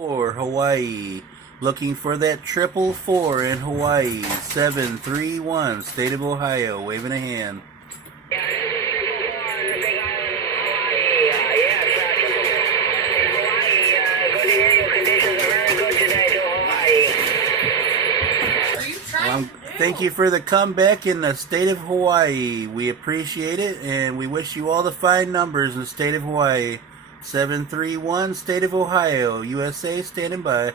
for Hawaii. Looking for that 444 in Hawaii. 731, State of Ohio. Waving a hand. Thank you for the comeback in the state of Hawaii. We appreciate it, and we wish you all the fine numbers in the state of Hawaii. 731, State of Ohio, USA, standing by.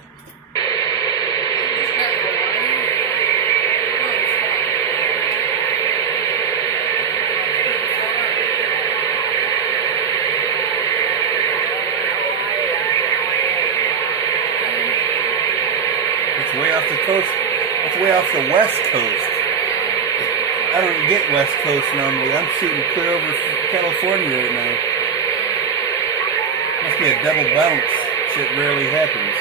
It's way off the coast. It's way off the west coast. I don't get west coast normally. I'm shooting clear over California right now. Must be a double bounce. Shit rarely happens.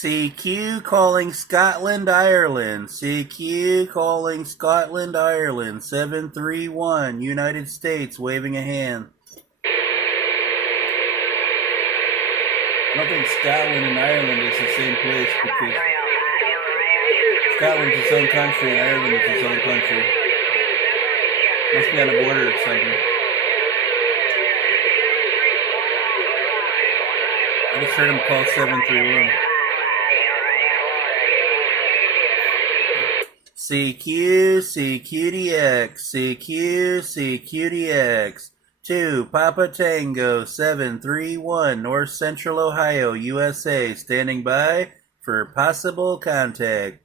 CQ calling Scotland, Ireland. CQ calling Scotland, Ireland. 731, United States, waving a hand. I don't think Scotland and Ireland is the same place because Scotland's its own country and Ireland is its own country. Must be on the border or something. I just heard him call 731. CQ, CQDX, CQ, CQDX, 2, Papa Tango, 731, North Central Ohio, USA, standing by for possible contact.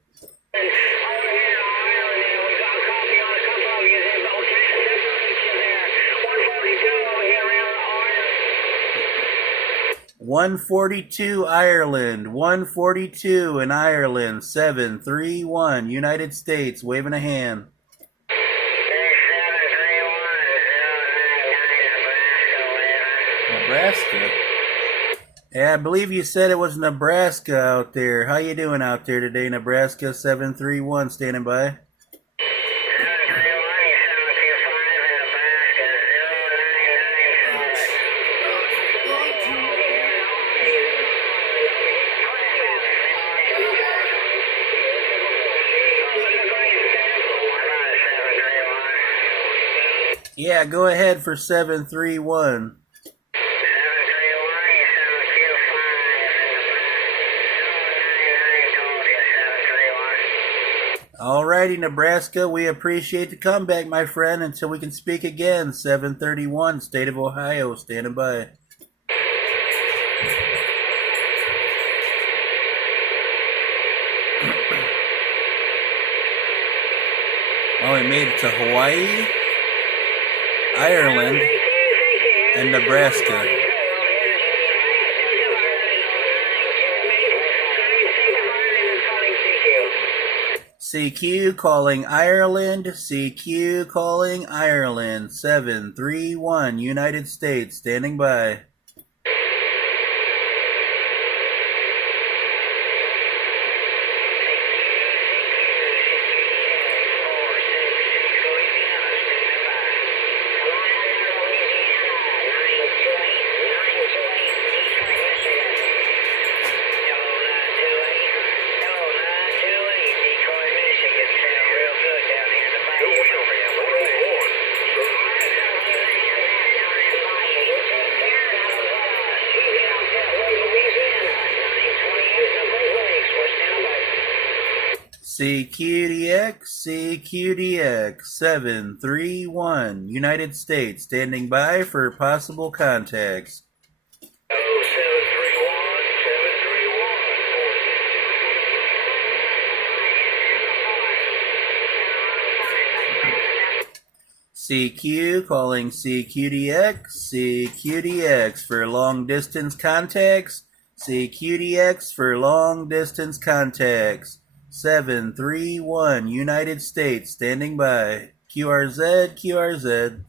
142 Ireland, 142 in Ireland, 731 United States, waving a hand. Nebraska? Yeah, I believe you said it was Nebraska out there. How you doing out there today, Nebraska? 731, standing by. Yeah, go ahead for 731. Alrighty, Nebraska, we appreciate the comeback, my friend, until we can speak again. 731, State of Ohio, standing by. Oh, he made it to Hawaii, Ireland, and Nebraska. CQ calling Ireland, CQ calling Ireland, 731 United States, standing by. CQDX, CQDX, 731, United States, standing by for possible contacts. CQ calling CQDX, CQDX for long distance contacts, CQDX for long distance contacts. 731 United States, standing by. QRZ, QRZ.